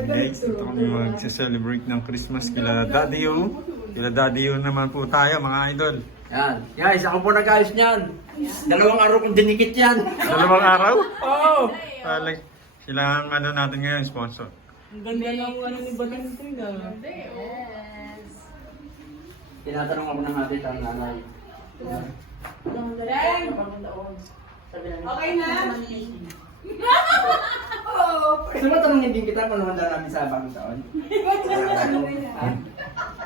Guys, ito kami mag-celebrate ng Christmas kila Daddy O. Kila Daddy O naman po tayo, mga idol. Yan. Guys, ako po nag-ayos niyan. 2 araw kong dinikit yan. 2 araw? Oo. Silang ano natin ngayon, sponsor. Ang ganda ng ano ni Valentine ah. Tinatanong ako ng habit ang nanay. Okay na? Gusto mo tanongin din kita kung handa namin sa bagong taon?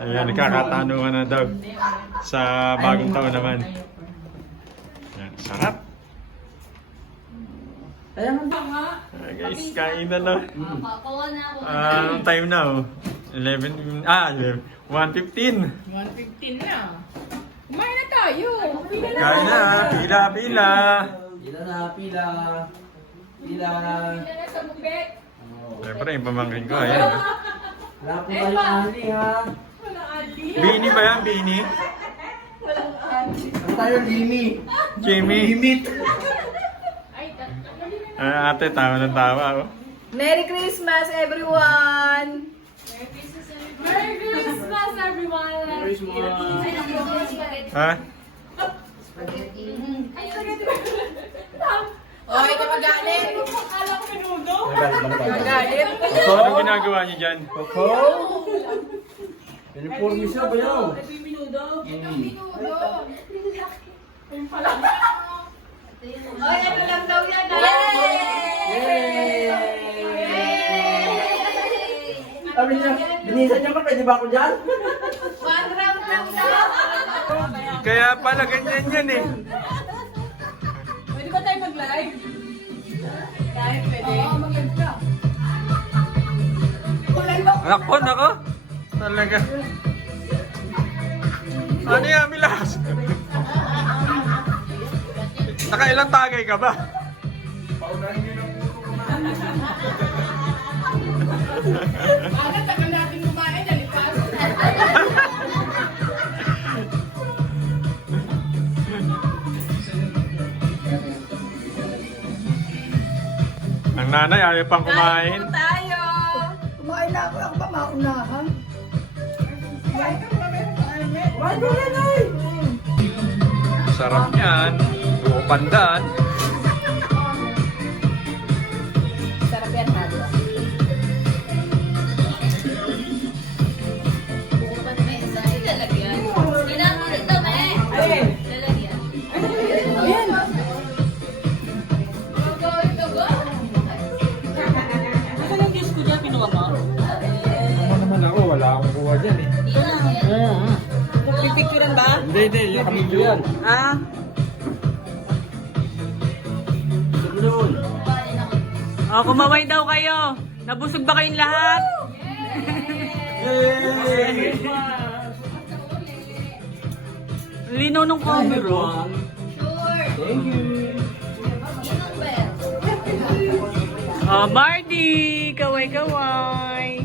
Ayan, nagkakatanungan na daw sa bagong taon naman. Ayan, sarap. Ayan. Guys, kain na na. Anong time na oh? 1:15. 1:15 na. Kumain na tayo. Kain na, pila. Pila na, pila. Pila. Siyempre, yung pamangkin ko, ayan. Wala po kayo ali ha. Bini ba yan, Bini? Ano tayo, Jimmy? Jamie? Limit. Ate, tawa ng tawa oh. Merry Christmas, everyone! Merry Christmas, everyone! Ha? Oy, ka magalit! Akala ko menudo. Magalit! Anong ginagawa niyo dyan? Coco? Uniforme siya ba yaw? Ito yung menudo. Ayun pala. Oy, ano lang daw yan? Yay! Sabi niya, binisan niya ko, pwede ba ako dyan? One round lang daw! Kaya pala ganyan yan eh. Pwede ba tayo mag-live? Live, pwede. Oo, mag-live ka. Nako, nako. Talaga. Ano yan, Milas? Nakailang tagay ka ba? Bakit tagal natin kumain? Dalipas. Ang nanay ayaw pang kumain. Kain po tayo! Kumain na ako. Ako ba maunahan? Sarap yan. Buo pandan. Sarap yan, Hado. Ito yung disco dyan, pinuha mo? Ano naman ako? Wala akong kuha dyan eh. Pipicturan ba? Hindi. Yung kamilyo yan. Ah? Doon. Oh, kumaway daw kayo. Nabusog ba kayong lahat? Yay! Linaw ng camera. Thank you. Oh, Marty! Kaway-kaway.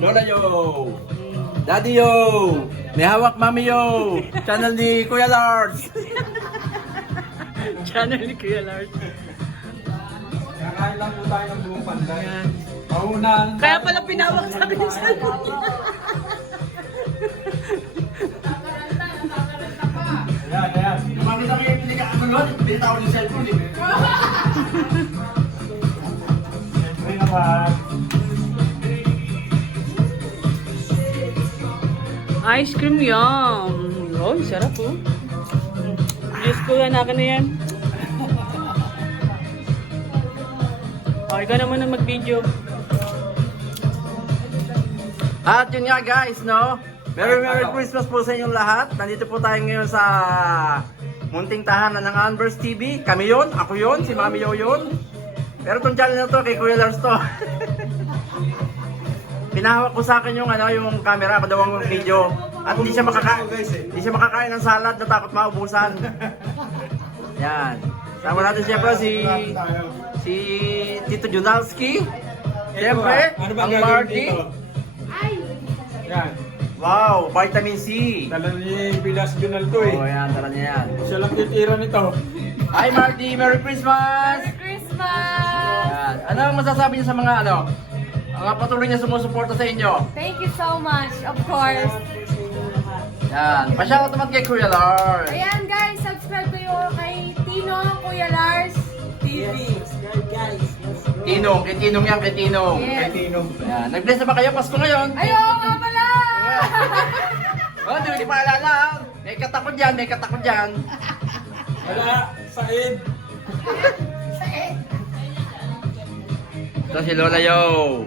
Lola yo! Daddy yo! May hawak mami yo! Channel ni Kuya Lars! Channel ni Kuya Lars. Kakain lang po tayo ng buong pandan. Maunang. Kaya pala pinawak sa akin yung cellphone niya. Ayan. Makita ko yung pinaka-ano binitaw yung cellphone eh. Siyempre naman. Ice cream yum. Oh, sarap oh. Diyos ko, anak na yan. Oh, ikaw naman na mag-video. At yun nga guys, no? Merry Christmas po sa inyong lahat. Nandito po tayo ngayon sa munting tahanan ng Anvers TV. Kami yun, ako yun, si Mami Yo yun. Pero itong channel na to, kay Kuya Lars to. Pinahawak ko sa akin yung camera, padawang video. At hindi siya makakain ng salad na takot maubusan. Yan. Sama natin siyempre si Tito Junalski. Siyempre, Ano ba ang gagawin Marty. dito? Yan. Wow, vitamin C. Dala ni Pilas Junal to eh. Oh, yan, tara niya yan. Siya lang titira nito. Hi Marty, Merry Christmas! Merry Christmas! Yan. Ano ang masasabi niyo sa mga mga patuloy na sumusuporta sa inyo? Thank you so much, of course. Yan. Pa-shoutout naman kay Kuya Lars. Ayan guys, subscribe kayo kay Tino, Kuya Lars TV. Tinong, kay Tinong yan, kay Tinong. Yes. Yan. Nag-bless na ba kayo Pasko ngayon? Ayaw nga pala! Oh, di pa alala. May katakot dyan, may katakot dyan. Wala, Said. Ito si Lola Yo.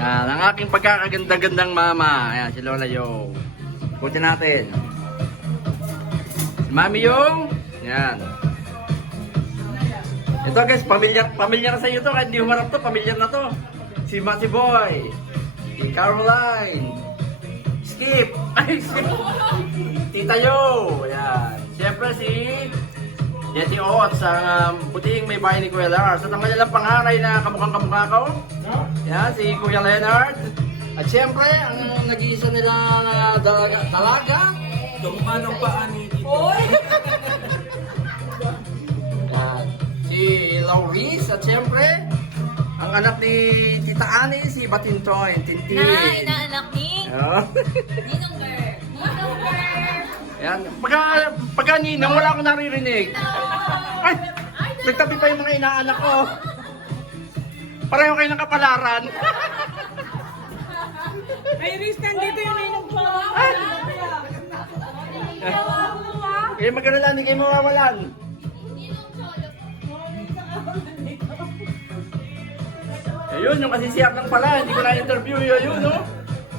Yan, ang aking pagkakaganda-gandang mama. Ayan, si Lola Yo. Ikutin natin. Si Mami Yung. Yan. Ito guys, pamilyar sa iyo to. Kahit di humarap to, pamilyar na to. Si Mati Boy. Si Caroline. Skip. Ay, Skip. Tita Yo. Yan. Siyempre si Yeti Oot sa puting may bahay ni Kuya Lars. At ang kanilang pangharay na kamukhang-kamukha ko. Yan, si Kuya Leonard. At siyempre, ang nag-iisa nila na dalaga. Kamukha ng paa ni Yan. Si Lauris. At siyempre, ang anak ni Tita Ani, si Batintoy. Tintin. inaanak ni Oh. Ninong Girl. Ninong Girl. Yan. Pagka ninang, wala akong naririnig. Ay! Nagtabi pa yung mga inaanak ko. Pareho kayo ng kapalaran. Ay, Riz, nandito yung ninong ko. Kaya magkano lang, hindi kayo mawawalan. Ayun, yung kasi siyak lang pala, hindi ko na-interview yun, no?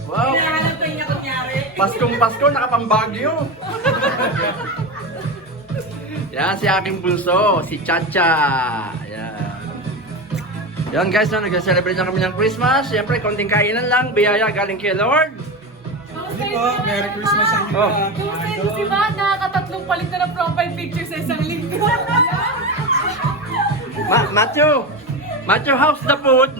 Wow! Hinahanap ko niya kunyari. Paskong Pasko, nakapambagyo. Yan, si aking bunso, si Chacha. Yan. Yan guys, no, nag-celebrate na kami ng Christmas. Siyempre, konting kainan lang, biyaya galing kay Lord. Hindi po, Merry Christmas sa inyo. Oh. Kung si Matt, nakakatatlong palit na ng profile picture sa isang linggo. Matthew, how's the food?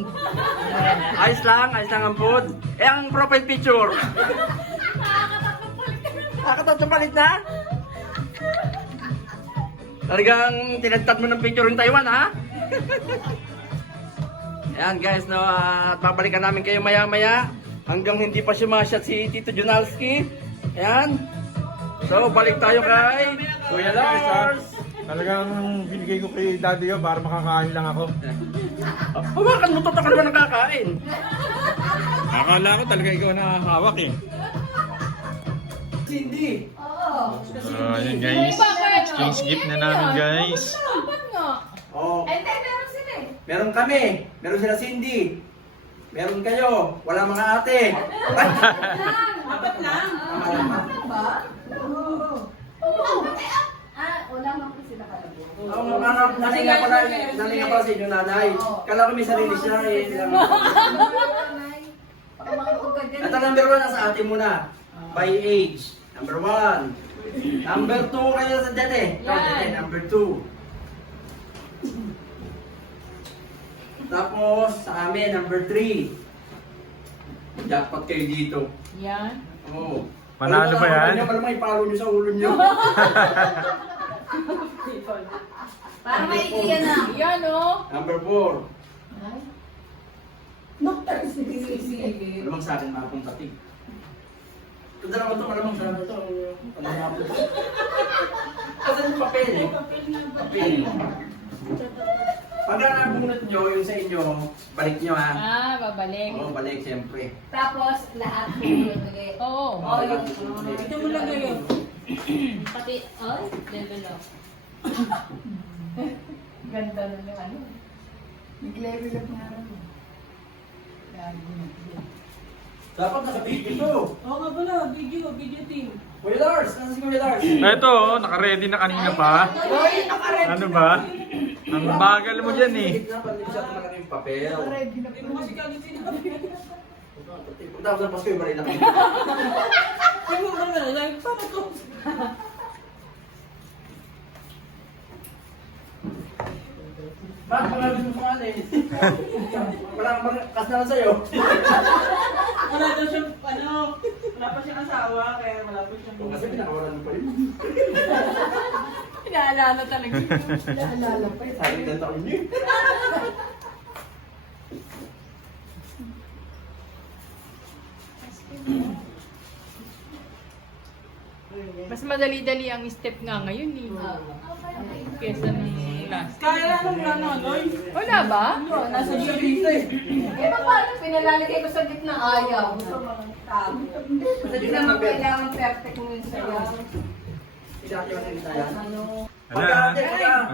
Ayos lang ang food. Eh, ang profile picture. Nakakatatlong palit na? Talagang tinagtad mo ng picture in Taiwan, ha? Ayan guys, no, at babalikan namin kayo maya-maya hanggang hindi pa siya si Tito Junalski. Ayan. So, balik tayo kay Kuya Lars. Talagang binigay ko kay Daddy yun para makakain lang ako. Hawakan mo to, ka naman nakakain. Akala ko talaga ikaw nakahawak eh. Cindy. Ayan guys, exchange gift na namin guys. Ba't nga? Oh, Ay, hindi, meron sila eh. meron kami. Meron sila Cindy. Meron kayo. Wala mga ate. Apat lang. Wala man po sila kalabo. Oo, nani nga pala sa inyo nanay. Kala ko may sarili siya eh. At ang number 1 nasa ate muna. By age. Number 1. Number 2 kayo sa dyan eh. Number 2. Tapos sa amin, number 3. Jackpot kayo dito. Yan. Oo. Panalo ba yan? Malamang ipalo nyo sa ulo nyo. Para may idea na. Yan, oh. Number 4. Sige. Malamang sa akin mga patig. Ito dalawa ito, malamang sa akin ito. Asan yung papel eh? Papel. Pagka nabunot nyo, yung sa inyo, balik nyo ha. Babalik. Oo, balik siyempre. Tapos, lahat bibigay. Oo. Oh, yung... Ito mo lang ngayon. Pati, level up. Ganda na yung ano. Nag-level up nga rin. Dapat naka-video ito. Oo nga pala, video team. Kuya Lars, nasa si Kuya Lars? Ito, naka-ready na kanina pa. Ano ba? Ang bagal mo dyan eh. Pati siya talaga yung papel. Ready na po. Kasi kagad sinabi. Tapos na Pasko yung baril na kayo. Ay, mo ba na? Sana to. Bakit mga gusto mo pangalan eh? Wala kang kas na lang sa'yo. Wala daw siyang, wala pa siyang asawa, kaya wala pa siyang... Kung kasi pinakawalan mo pa rin. Pinaalala talaga. Naalala pa yun. Sayang ng taon niyo. Mas madali-dali ang step nga ngayon eh. Kesa nung last. Kaya lang ano, Loy? Wala ba? Nasa dito eh. Eh, paano pinalalagay ko sa gitna ayaw? Hindi naman kailangan perfect mo yun sa'yo. Ala,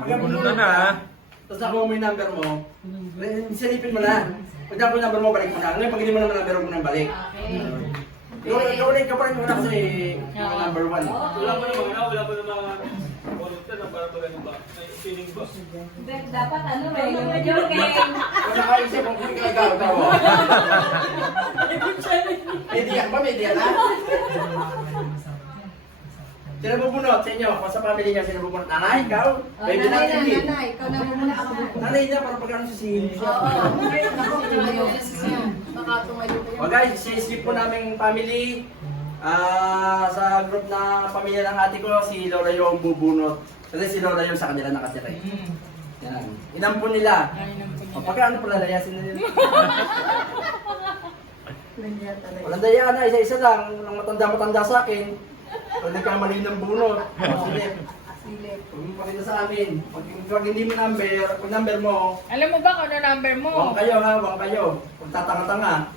magbubunutan na ha. Tapos nakuha mo yung number mo, silipin mo na. Pag nakuha yung number mo, balik mo na. Ngayon, pag hindi mo naman number mo nang balik. Ulit ka pa rin muna kasi yung number 1. Wala pa naman volunteer na para pag ano ba? May feeling ba? Dapat ano eh, yung video game. Kung nakaisip mo, kung ikaw. May diyan ba? May diyan na? Sino bubunot sa inyo? Kung sa family niya, sino bubunot? Nanay, ikaw? Baby Nanay natin, na, eh. nanay. Ikaw na muna ako. Nanay niya, para pag ano sisihin siya. Oo. Naku, tumayo. Baka tumayo pa O yan. guys, sisip po naming family. Sa group na pamilya ng ate ko, si Lola yung bubunot. Kasi si Lola yung sa kanila nakatira. Yan. Inampun nila. O pagka ano pala, layasin na nila. Walang daya na, isa-isa lang. Nang matanda-matanda sa akin. Pag nagkamali ng bunot. O silip. Huwag mo pakita sa amin. Pag hindi mo number, pag number mo, Alam mo ba kung ano number mo? wang kayo ha, wang kayo. Kung tatanga-tanga.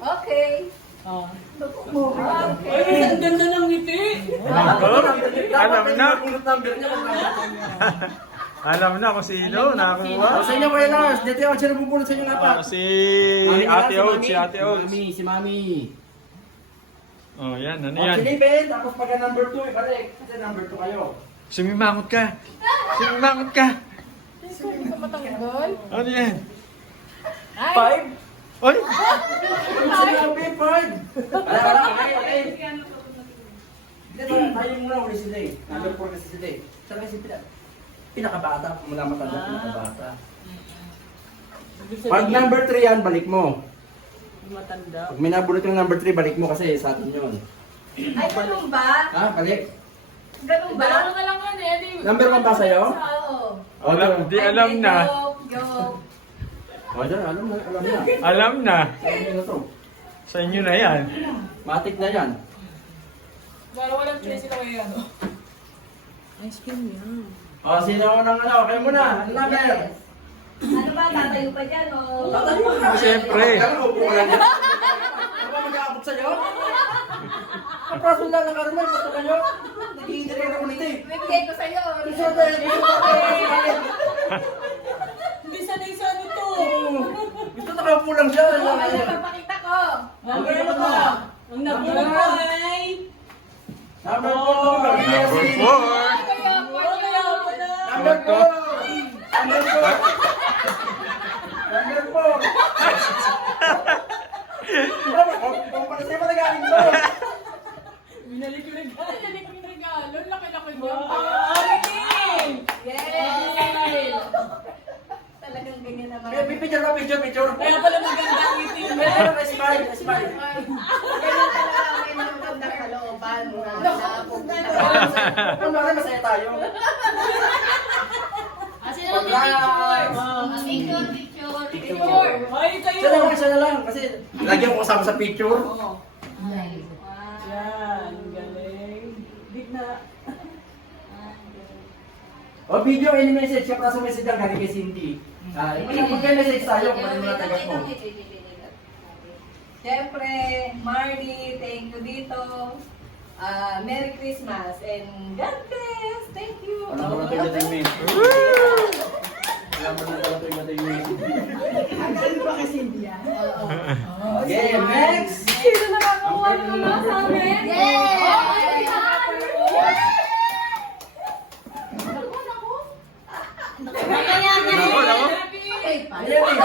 Okay. Oh. Okay. Ay, ang ganda ng ngiti. Alam na. Number niya. Alam na kung sino, nakakuha. Sa inyo kayo Lars, dito ako siya nabubulot sa inyo apat. Si Ate Old, si Ate Old. Si Mami. Oh, yan, ano O, yan? silipin, tapos pagka number 2, ibalik. Kasi number 2 kayo. Sumimangot ka. Sumimangot ka. Sa matanggol? Ano yan? Ay! Oy! Sinabi, Ford! Wala, okay. Dito, tayo muna uli sila eh. Number 4 kasi sila eh. Saan kasi pinakabata, mula matanda, pinakabata. Pag number 3 yan, balik mo. Matanda. Pag may nabulot yung number 3, balik mo kasi sa atin yun. Ay, ganun ba? Ha? Balik? Ganun ba? Dalawa na lang yan eh. Number 1 ba sa'yo? Oo. Alam, di alam na. Go. O, dyan, alam na. Alam na. Sa inyo na to. Sa inyo na yan. Matik na yan. Walang choice sila kayo ano. Ice cream yan. O, sino ang unang ano? Kayo muna. Ano number? Ano ba, tatayo pa dyan o? Tatayo ka. Siyempre. Ano, upo ka lang yan. Ano ba mag-aabot sa'yo? Ang praso lang ng karamay, basta kayo. Nag-iindir ka na ulit eh. Bibigay ko sa'yo. Hindi sanay-sanay to. Gusto nakaupo lang siya. Oo, ano, papakita ko. Number ano ba? Ang nabulan ko ay... Number 4. Number 4. Kaya wala. Number 4. Number 4. Number 4. Kung para sa'yo ba nagaling ko? Binalik ko na Ay, yan yung regalo. Laki-laki niya. Arikin! Yes! Talagang ganyan naman. Picture ba? Picture. Kaya pala maganda ang ngiti. Smile. Ganyan talaga may magandang kalooban na napupunta. Kung bakit masaya tayo? Sino Picture. Ay, kayo! Siya na lang. Kasi lagi ako kasama sa picture. Oo. Yan, galing. Big na. O video, any message ka para sa message lang galing kay Cindy. Pag may message tayo, kung ano na tagat mo. Siyempre, Marnie, thank you dito. Merry Christmas and God bless. Thank you. Alam mo na tayo natin may. Alam mo na tayo natin may. Okay, next! Sino nakakuha ko na sa amin? Nako, nako. Ayan eh.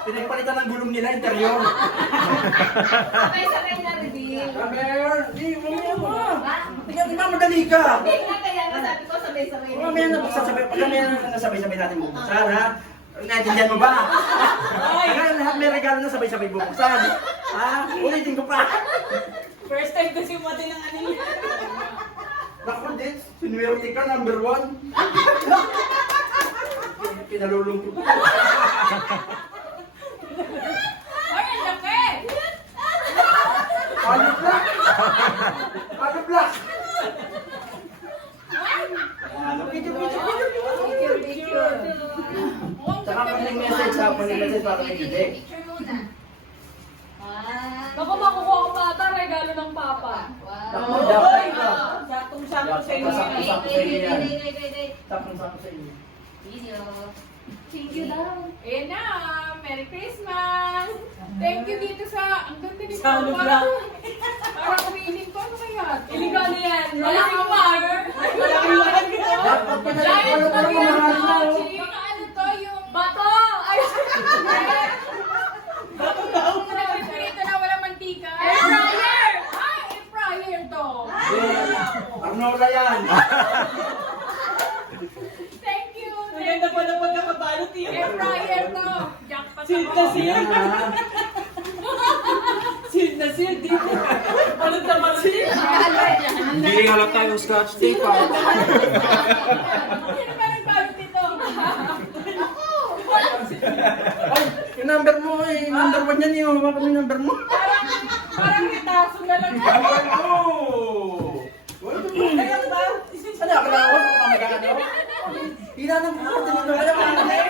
Pinagpalitan ng gulong nila, interior. Sabay-sabay na reveal. Number, di, mamaya mo. Tingnan, di ba madali ka? Hindi nga kaya nga sabi ko sabay-sabay na. Mamaya na sabay, pag mamaya na sabay-sabay natin bubuksan, ha? Naintindihan mo ba? Kaya lahat may regalo na sabay-sabay bubuksan. Ha? Ulitin ko pa. First time kasi mati ng ano niya. Naku, Dits, sinuwerte ka, number 1. nalulungkot. Ay, ang laki! Ano black? Ano black? Tsaka message sa message para kay Jude. Baka makukuha ko pa ata regalo ng papa. Ako, dapat ka. Saktong-sakto sa inyo. Sakto sa inyo yan. Sakto sa inyo. Thank you daw. Ayan na! Merry Christmas! Thank you dito sa... Ang ganda nito. Sa ano ba? Parang umiiling ko. Ano kaya? Iligaw na yan. Wala kang wag! Dapat ka na lang. Ano pa naman mahal mo? Baka ano to yung... Bato! Ay! Nagpipirito na walang mantika. Air fryer! Ay, air fryer to. Arnola yan. Thank you. Maganda pa na pagkakabalot yun. Air fryer to. Jackpot Sealed na ako. sealed. Sealed na sealed dito. Balot na balot dito. Hindi halata yung scotch tape ah. Sino ba nagbalot dito? Ay, yung number mo eh. Number 1 yan yung hawakan mo yung number mo. Parang ritaso na lang. Oh! Kaya ba? Ano, akala ko sa pamagano? Hina ng puto nito. Kaya mo na eh.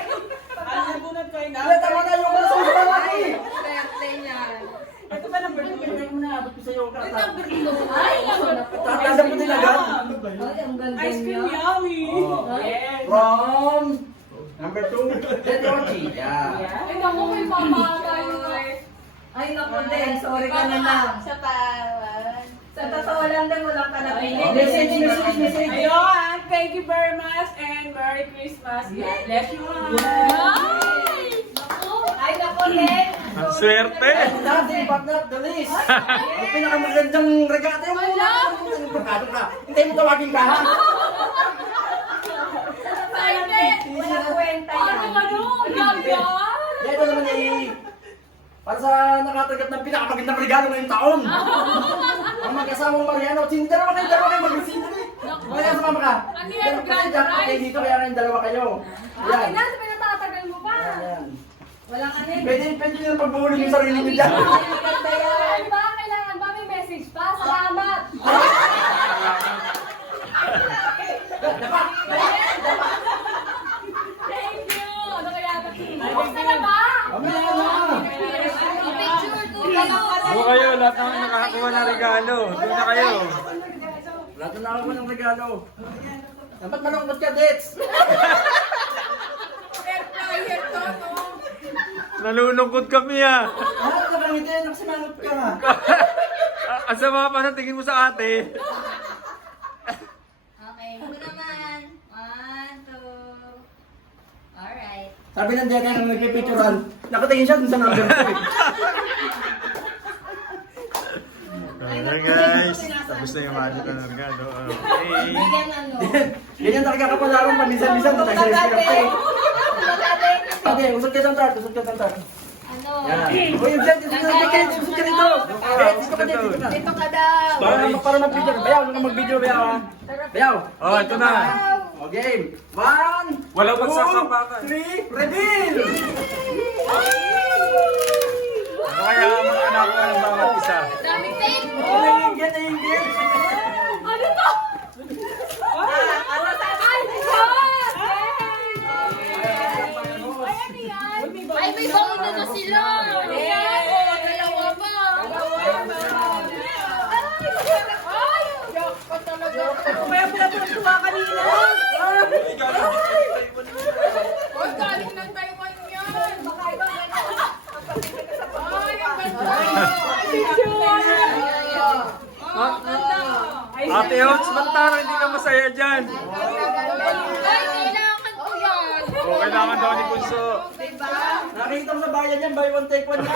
Ano bunot ko na? Wala, tama na yung kaso sa malaki. Swerte niyan. Ito ba number 2? Kaya mo na abot ko sa iyo. Ay, number Tatanda mo din agad. Ay, ang ganda Ice cream niya. yummy. Yes. From number 2, Tete Ochi. Yeah. Ay, naku, may papa tayo. Ay, naku din. Sorry ka na lang. Sa totoo lang din, walang kanapili. Message. Ayun, thank you very much and Merry Christmas. God bless you all. Ay, naku din. Ang swerte! Nothing but not the least. Ang pinakamagandang regalo yung muna. Ang pagkado ka. Hindi mo tawagin ka ha. Walang kwenta yan. Ano? Ganda! Dito naman eh. Para sa nakatanggap ng pinakamagandang regalo ngayong taon. Ang mag-asawang Mariano. Dalawa kayo mag-sindali. Kaya sumama ka. Ano yan? Kasi jackpot kayo dito kaya kayong dalawa kayo. Ay, Yan. nasa pinatatagal mo pa. Yan. Walang ano yun. Pwede nyo yung pagbuhuli yung sarili nyo dyan. Ang ganda yan. Ano ba? Kailangan ba may message pa? Salamat! Thank you! Ano kaya? Buksan na ba? Mamaya na. Picture to Doon kayo, lahat ng nakakakuha ng regalo. Doon na kayo. Lahat na ako ng regalo. Dapat malungkot ka, Dets. Air fryer to, no? Nalulungkot kami ah. Lahat na kang hindi, nagsimangot ka. Ang sama pa ng tingin mo sa ate. Okay, ako naman. 1, 2. Alright. Sabi ng Deka nang nagpipicturean, nakatingin siya dun sa number 2 eh. Ayan guys, tapos na yung magic ng regalo. Okay. Bigyan ano. Ganyan talaga kapalaran, paminsan-minsan, tayo sa restaurant eh. Okay, usap ka ng tart, Ano? Yan. Uy, yung Jet, usap ka dito. Jet, dito ka dito. Dito ka daw. Para mag-video. Bayaw, huwag kang mag-video, bayaw ha. Bayaw. Oh, ito na. O, game. 1, Walang 2, magsasapakan. 3, reveal! Ano kaya ang mga nakuha ng bawat isa? Daming tape! Naiingit, naiingit. Ano to? Ano sabi? Ay, God! Ay, ano yan? Ay, may baon na sila! Ayan, oh, dalawa pa! Ay! Jackpot talaga! Kaya pala tuwa kanina. Oh, galing ng Taiwan yan! Baka iba ay, ang ganda! Oh, ang ganda! Ate Hots, ba't parang hindi ka masaya dyan? Ay, kailangan ko yan! O, kailangan daw ni Bunso. Nakikita mo sa bayan yan, buy one take one na.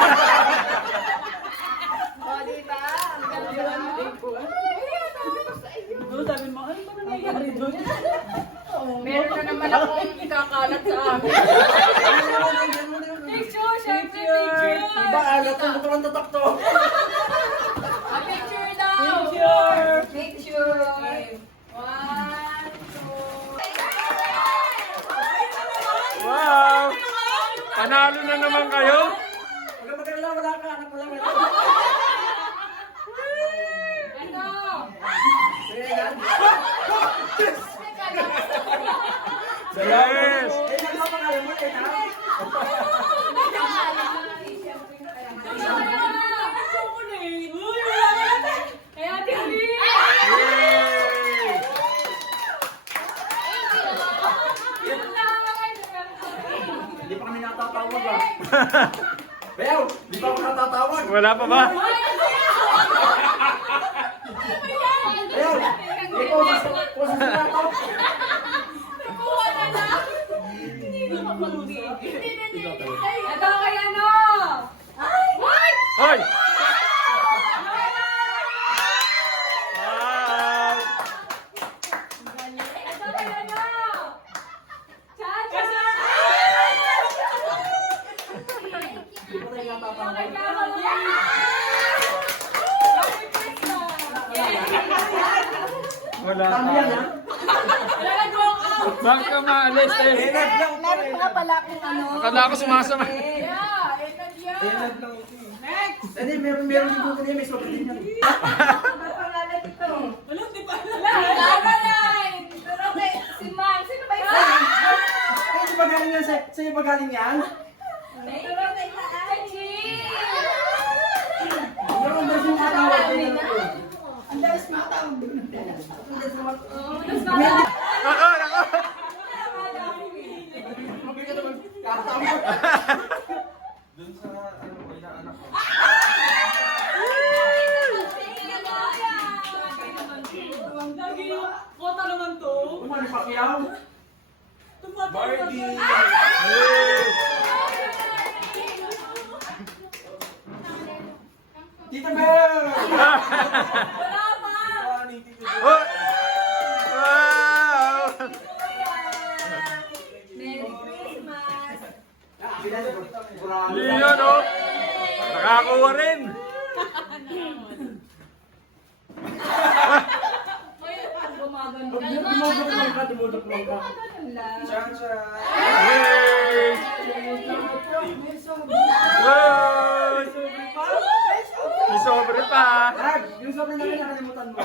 O, diba? Doon sabi mo, ano ba nangyayari doon? Meron na naman akong ikakalat sa amin. Picture, syempre, picture! Iba, alat ng buturan tatak to. A picture daw! Picture! Picture. 1, 2... Wow! Panalo na naman kayo? Huwag ka mag-alala, wala ka. Anak mo lang. Ano? Yes! Eh, nagpapangalan mo, eh, ha? Kaya tingin! Yay! Hindi pa kami natatawag, ah. Beo, di pa ako natatawag. Wala pa ba? Beo, di po, poses na ako. Nakuha na na! Ito kay ano? Ay! Hoy! Wow! Ito kay ano? Chacha! Di pa tayo natatawag. Kay Caroline! Merry Christmas! Wala Kami yan, ha? Nag-walk out! Bakit ka maalis eh? Meron pa nga pala akong ano. Akala ko sumasama. Yeah! Etad yan! Next! Hindi, meron din po kanina, may sobrang din yan. Ano pangalan ito? Caroline! Pero kay si Mang. Sino ba yun? Eh, di ba galing yan sa'yo ba galing yan? Pero kay Taan. Meron ba siyang matawag din yan? Mabili ka naman. Kakatawag. Kota naman to. Umani Pacquiao. Barbie! Tita Bel! Oh! Wow! Merry Christmas. Yun oh! Nakakuha rin! Dumudok lang ka. Yay! Yay! May sobre pa! Rag, yung sobrang namin nakalimutan mo.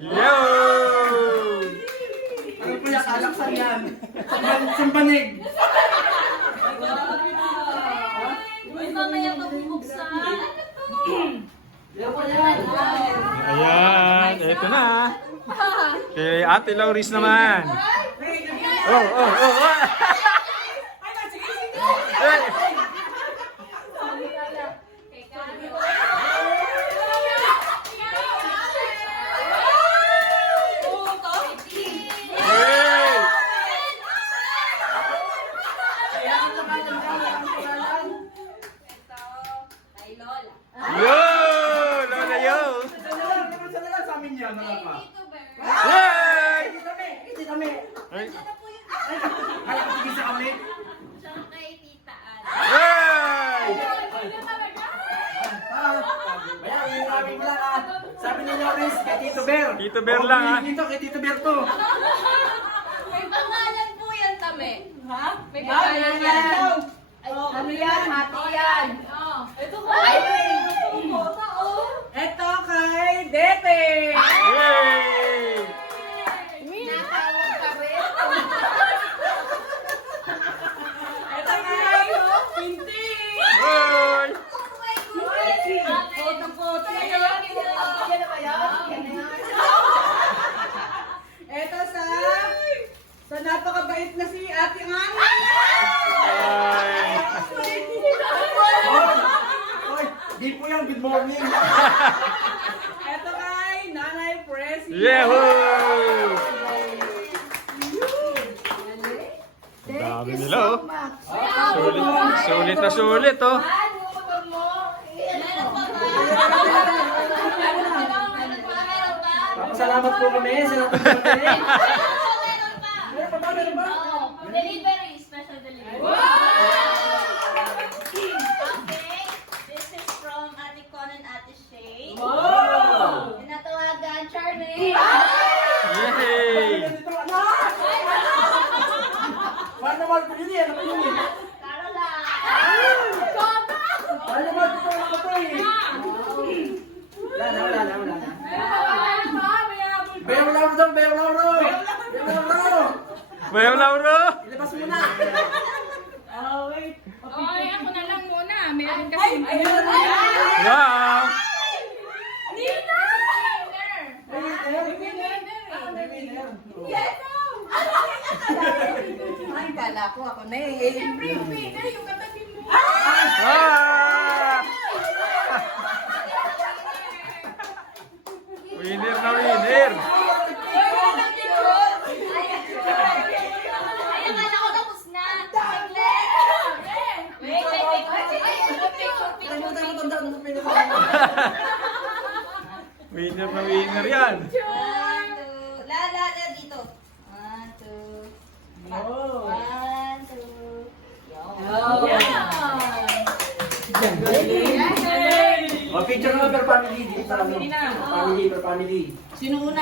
Yo! Ano po yan? Alaksan yan. Sambanig. Uy, mamaya magbubuksan. Yan po yan. Ayan, eto na. Kay Ate Lauris naman. Oh, oh, oh, oh. Hey. Hey. Ay, Lola. Yo! Lola yo! Saan sa amin yan? Mga pa. Yay! Hindi kami. Ay. Kaya ko sige sa kami. Yay! Kaya, maraming wala ka. Sabi ni Loris, kay Tito Bear. Tito Bear lang, ha? Dito, kay Tito Bear to. May pangalan po yan, Tame. Ha? May pangalan yan. Ano yan? Hati yan. Ito ko. Ay, pumunta, oh. Ito kay Dete. Yay! Natawag ka rin. Ito kay Pinti. Hoy! Foto-foto na yun. Yan na ba yan? Ito sa napakabait na si Ate Ann. Ay! Hoy, di po yan, good morning. Ito kay Nanay Presi. Yehoo! Ang dami nila oh. Sulit na sulit oh. Papasalamat po kami sa lahat ng mga. Delivery, special delivery. Okay, this is from Ate Con and Ate Shay. Wow! Tinatawagan, Charmaine. Yay! Dito, anak. mahal ko yun eh. Ano ko yun eh. Mahal na mahal ko ito eh. Wala na. Bayaw Lauro doon, Bayaw Lauro! Bayaw Lauro! Bayaw Lauro! Ilabas mo na! Ay, ako na lang muna. Meron kasi. Wow! Ay, kala ko ako na eh. Siyempre, yung winner, yung katabi mo. Ah! Winner na winner! Ay, akala ko tapos na. Wait. Winner na winner yan! Lala dito. 1, 2. 1, 2. O, picture naman per family. Dito sa ano. Family per family. Sino una?